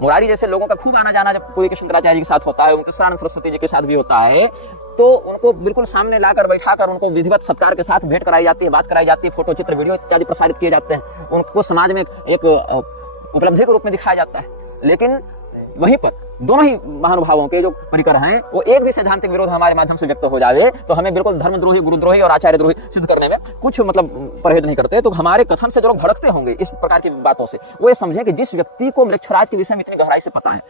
मुरारी जैसे लोगों का खूब आना जाना जब पूरी के शंकराचार्य जी के साथ होता है, मुक्तेश्वरानंद सरस्वती जी के साथ भी होता है, तो उनको बिल्कुल सामने लाकर बैठाकर उनको विधिवत सत्कार के साथ भेंट कराई जाती है, बात कराई जाती है, फोटो चित्र वीडियो इत्यादि प्रसारित किए जाते हैं, उनको समाज में एक उपलब्धि के रूप में दिखाया जाता है। लेकिन वहीं पर दोनों ही महानुभावों के जो परिकर हैं वो एक भी सैद्धांतिक विरोध हमारे माध्यम से व्यक्त हो जाए तो हमें बिल्कुल धर्मद्रोही, गुरुद्रोही और आचार्यद्रोही सिद्ध करने में कुछ परहेज नहीं करते। तो हमारे कथन से जो लोग भड़कते होंगे इस प्रकार की बातों से, वो ये समझें कि जिस व्यक्ति को मृच्छराज के विषय में इतनी गहराई से पता है,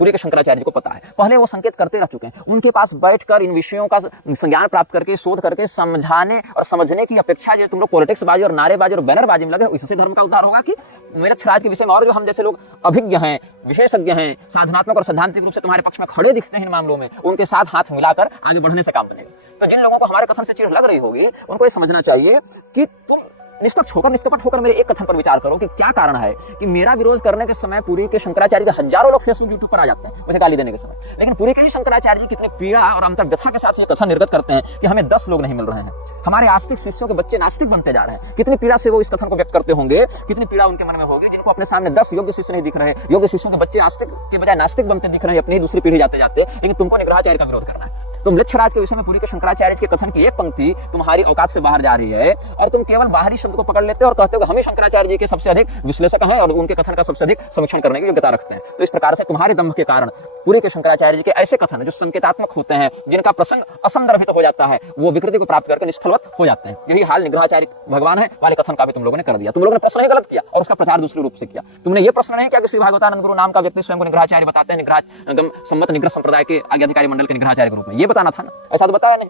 पूरी के शंकराचार्य जी को पता है, पहले वो संकेत करते रह चुके हैं, उनके पास बैठकर इन विषयों का संज्ञान प्राप्त करके, शोध करके समझाने और समझने की अपेक्षा जो तुम लोग पॉलिटिक्स बाजी और नारेबाजी और बैनरबाजी में लगे, इससे धर्म का उद्धार होगा कि मृच्छराज के विषय में और जो हम जैसे लोग अभिज्ञ हैं, विशेषज्ञ हैं, साधनात्मक और सैद्धांतिक रूप से तुम्हारे पक्ष में खड़े दिखते हैं इन मामलों में, उनके साथ हाथ मिलाकर आगे बढ़ने से काम बनेगा। तो जिन लोगों को हमारे कथन से चिढ़ लग रही होगी उनको ये समझना चाहिए कि तुम निष्पक्ष होकर, निष्कपट होकर मेरे एक कथन पर विचार करो कि क्या कारण है कि मेरा विरोध करने के समय पूरी के शंकराचार्य के हजारों लोग फेसबुक यूट्यूब पर आ जाते हैं मुझे गाली देने के समय, लेकिन पूरी के ही शंकराचार्य जी कितने पीड़ा और अंतर्व्यथा के साथ ये कथन निर्गत करते हैं कि हमें 10 लोग नहीं मिल रहे हैं, हमारे आस्तिक शिष्यों के बच्चे नास्तिक बनते जा रहे हैं। कितनी पीड़ा से वो इस कथन को व्यक्त करते होंगे, कितनी पीड़ा उनके मन में होगी जिनको अपने सामने 10 योग्य शिष्य नहीं दिख रहे, योग्य शिष्यों के बच्चे आस्तिक के बजाय नास्तिक बनते दिख रहे हैं, अपनी दूसरी पीढ़ी जाते जाते, लेकिन तुमको निग्रहाचार्य का विरोध करना है। तो मृच्छराज के विषय में पूरी के शंकराचार्य के कथन की एक पंक्ति तुम्हारी औकात से बाहर जा रही है और तुम केवल बाहरी शब्द को पकड़ लेते हो और कहते हो हम ही शंकराचार्य जी के सबसे अधिक विश्लेषक हैं और उनके कथन का सबसे अधिक समीक्षण करने की योग्यता रखते हैं। तो इस प्रकार से तुम्हारे दम्भ के कारण पूरी के शंकराचार्य जी के ऐसे कथन जो संकेतात्मक होते हैं, जिनका प्रसंग असंदर्भित हो जाता है, वो विकृति को प्राप्त करके निष्फलवत हो जाते हैं। यही हाल निग्रहाचार्य भगवान है वाले कथन का भी तुम लोगों ने कर दिया। तुम लोगों ने प्रश्न ही गलत किया और उसका प्रचार दूसरे रूप से किया। तुमने ये प्रश्न नहीं किया कि श्री भागवतानंद गुरु नाम का व्यक्ति स्वयं को निग्रहाचार्य बताते हैं, निग्रह सम्मत निग्रह संप्रदाय के आज्ञाधिकारी मंडल के निग्रहाचार्य के रूप में, ये बताना था ना, ऐसा तो बताया नहीं।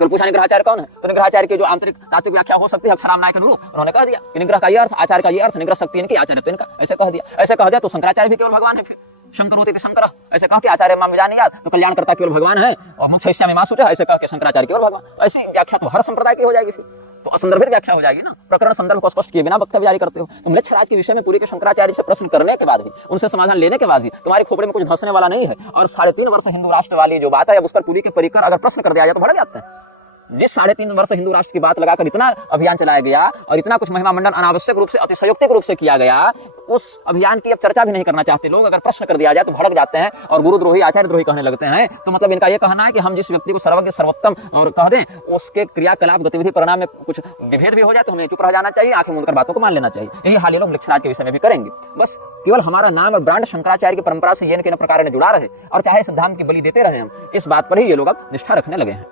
कल पूछा निग्रहाचार्य कौन है, तो निग्रहाचार्य के जो आंतरिक तात्विक व्याख्या हो सकती है अक्षराम नायक अनुरूप, उन्होंने कह दिया कि निग्रह का ये अर्थ, आचार्य का ये अर्थ, निग्रह शक्ति इनकी, आचार्य तो इनका, ऐसे कह दिया। ऐसे कह दिया तो शंकराचार्य भी केवल भगवान है, फिर शंकर होते शंकर, ऐसे कह के आचार्य मां जाने याद तो कल्याणकर्ता केवल भगवान है और मुख्य हिस्सा में मां सूटे, ऐसे कह के शंकराचार्य केवल भगवान। ऐसी व्याख्या तो हर संप्रदाय की हो जाएगी, फिर तो असंदर्भित व्याख्या हो जाएगी ना। प्रकरण संदर्भ को स्पष्ट किए बिना वक्तव्य जारी करते हो। तो मृच्छराज के विषय में पूरी के शंकराचार्य से प्रश्न करने के बाद भी, उनसे समाधान लेने के बाद भी तुम्हारी खोपड़े में कुछ धंसने वाला नहीं है। और 3.5 वर्ष हिंदू राष्ट्र वाली जो बात है, अब उस पर पूरी के परिकर अगर प्रश्न कर दिया जाए तो भड़क जाता है। जिस 3.5 वर्ष हिंदू राष्ट्र की बात लगाकर इतना अभियान चलाया गया और इतना कुछ महिमा मंडन अनावश्यक रूप से अतिशयोक्तिक रूप से किया गया, उस अभियान की अब चर्चा भी नहीं करना चाहते लोग। अगर प्रश्न कर दिया जाए तो भड़क जाते हैं और गुरुद्रोही, आचार्यद्रोही कहने लगते हैं। तो मतलब इनका यह कहना है कि हम जिस व्यक्ति को सर्वज्ञ, सर्वोत्तम और कह दें, उसके क्रियाकलाप, गतिविधि, परिणाम में कुछ विभेद भी हो जाए तो हमें चुप रह जाना चाहिए, आंखें मूंद कर बातों को मान लेना चाहिए। यही हाल ये लोग मृच्छराज के विषय में भी करेंगे। बस केवल हमारा नाम और ब्रांड शंकराचार्य की परंपरा से ये न प्रकार जुड़ा रहे और चाहे सिद्धांत की बलि देते रहे, हम इस बात पर ही ये लोग अब निष्ठा रखने लगे हैं।